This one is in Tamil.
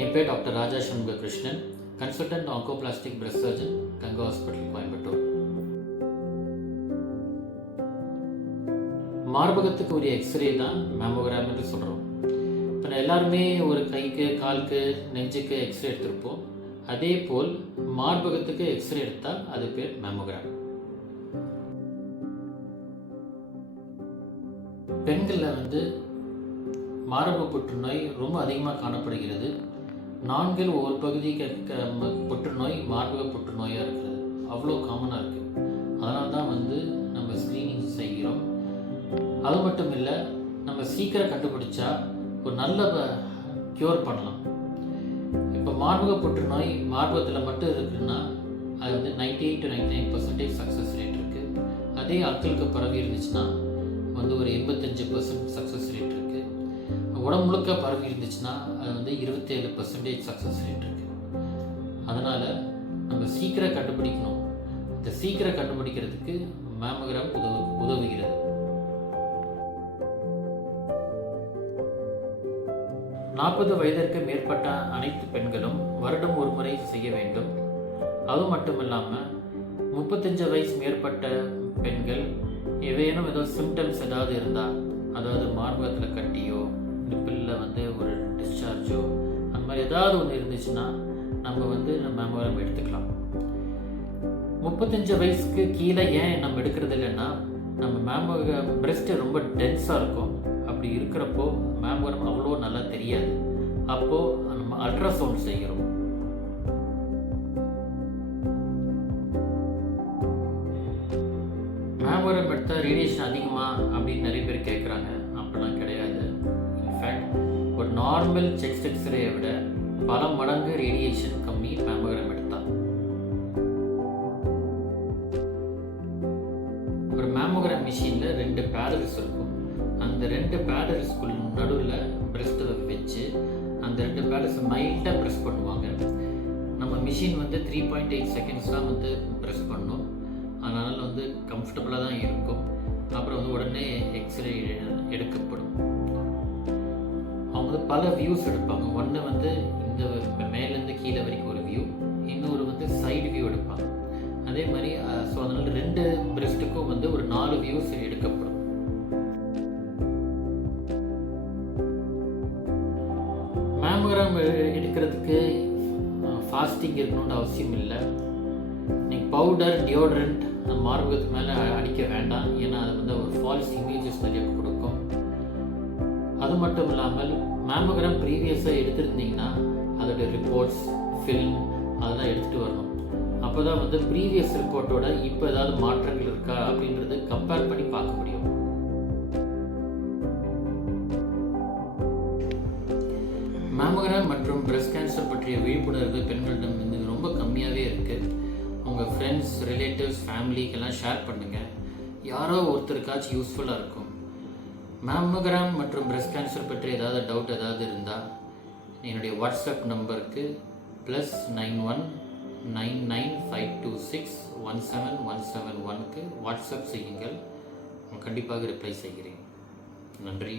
என் பேர் doctor Raja Shanmuga Krishnan, consultant oncoplastic breast surgeon, Ganga hospital, Coimbatore. மார்பகத்துக்கு உரிய எக்ஸ்ரே தான் மேமோகிராம் என்று சொல்கிறோம். இப்போ எல்லாருமே ஒரு கைக்கு, காலுக்கு, நெஞ்சுக்கு எக்ஸ்ரே எடுத்திருப்போம். அதே போல் மார்பகத்துக்கு எக்ஸ்ரே எடுத்தால் அது பேர் மேமோகிராம். பெண்களில் மார்பக புற்றுநோய் ரொம்ப அதிகமாக காணப்படுகிறது. 4 ஒரு பகுதி புற்றுநோய் மார்பக புற்றுநோயாக இருக்குது. அவ்வளோ காமனாக இருக்குது. அதனால தான் நம்ம ஸ்க்ரீனிங் செய்கிறோம். அது மட்டும் இல்லை, நம்ம சீக்கிரம் கண்டுபிடிச்சா ஒரு நல்ல க்யூர் பண்ணலாம். இப்போ மார்பக புற்றுநோய் மார்பகத்தில் மட்டும் இருக்குதுன்னா அது 98 to 99% சக்ஸஸ் ரேட் இருக்குது. அதே ஆட்களுக்கு பரவி இருந்துச்சுன்னா ஒரு 85% சக்ஸஸ் ரேட் இருக்குது. உடம்பு முழுக்க பரவி இருந்துச்சுன்னா அது 27% சக்ஸஸ் ரேட் இருக்குது. அதனால் நம்ம சீக்கிரம் கண்டுபிடிக்கணும். இந்த சீக்கிரம் கண்டுபிடிக்கிறதுக்கு மேமோகிராம் உதவுகிறது. 40 வயதிற்கு மேற்பட்ட அனைத்து பெண்களும் வருடம் ஒரு முறை செய்ய வேண்டும். அது மட்டும் இல்லாமல் 35 வயசு மேற்பட்ட பெண்கள் ஏதோ சிம்டம்ஸ் ஏதாவது இருந்தால், அதாவது மார்பகத்தில் கட்டியோ, நிப்பிளில் ஒரு டிஸ்சார்ஜோ, அந்த மாதிரி ஏதாவது ஒன்று இருந்துச்சுன்னா நம்ம மேமோகிராம் எடுத்துக்கலாம். 35 வயசுக்கு கீழே ஏன் நம்ம எடுக்கிறது இல்லைன்னா, நம்ம மேமோகிராம் பிரெஸ்ட்டு ரொம்ப டென்ஸாக இருக்கும். அப்படி இருக்கிறப்போ மேமோகிராம் அவ்வளோ நல்லா தெரியாது. அப்போது நம்ம அல்ட்ராசவுண்ட் செய்கிறோம். மேமோகிராம் எடுத்தால் ரேடியேஷன் அதிகமா அப்படின்னு நிறைய பேர் கேட்குறாங்க. அப்படிலாம் கிடையாது. இன்ஃபேக்ட் ஒரு நார்மல் செஸ்ட் எக்ஸ்ரேயை விட பல மடங்கு ரேடியேஷன் கம்மி மேமோகிராம் எடுத்தால். ஒரு மேமோகிராம் மிஷினில் 2 பேடல்ஸ் இருக்கும். அந்த 2 பேடல்ஸ்க்குள்ள நடுவில் பிரஸ்ட்டை வச்சு அந்த 2 பேடல்ஸ் மைல்டாக ப்ரெஸ் பண்ணுவாங்க. நம்ம மிஷின் 3.8 செகண்ட்ஸ் தான் ப்ரெஸ் பண்ணணும். அதனால் கம்ஃபர்டபுளாக தான் இருக்கும். அப்புறம் உடனே எக்ஸ்ரே எடுக்கப்படும். அவங்க பல வியூஸ் எடுப்பாங்க. ஒன்று இந்த மேலேருந்து கீழே வரைக்கும் ஒரு வியூ, இன்னொரு சைடு வியூ எடுப்பாங்க. அதே மாதிரி ஸோ அதனால் 2 பிரெஸ்ட்டுக்கும் ஒரு 4 வியூஸ் எடுக்கப்படும். மேமோகிராம் எடுக்கிறதுக்கு ஃபாஸ்டிங் இருக்கணும்னு அவசியம் இல்லை. நீங்கள் பவுடர், டியோட்ரண்ட் மார்பகத்துக்கு மேலே அடிக்க வேண்டாம். ஏன்னா அது ஒரு ஃபால்ஸ் இமேஜஸ் நிறைய கொடுக்கும். அது மட்டும் இல்லாமல் மேமோகிராம் ப்ரீவியஸாக எடுத்துருந்தீங்கன்னா அதோடைய ரிப்போர்ட்ஸ், ஃபில்ம் அதெல்லாம் எடுத்துகிட்டு வரணும். அப்போ தான் ப்ரீவியஸ் ரிப்போர்ட்டோட இப்போ ஏதாவது மாற்றங்கள் இருக்கா அப்படின்றது கம்பேர் பண்ணி பார்க்க முடியும். மேமோகிராம் மற்றும் பிரஸ்ட் கேன்சர் பற்றிய விழிப்புணர்வு பெண்களிடம் ரொம்ப கம்மியாகவே இருக்குது. உங்கள் ஃப்ரெண்ட்ஸ், ரிலேட்டிவ்ஸ், ஃபேமிலிக்கெல்லாம் ஷேர் பண்ணுங்கள். யாரோ ஒருத்தருக்காச்சும் யூஸ்ஃபுல்லாக இருக்கும். மேமோகிராம் மற்றும் பிரஸ்ட் கேன்சர் பற்றி ஏதாவது டவுட் ஏதாவது இருந்தால் என்னுடைய வாட்ஸ்அப் நம்பருக்கு +91 99526 17171க்கு வாட்ஸ்அப் செய்யுங்கள். கண்டிப்பாக ரிப்ளை செய்கிறேன். நன்றி.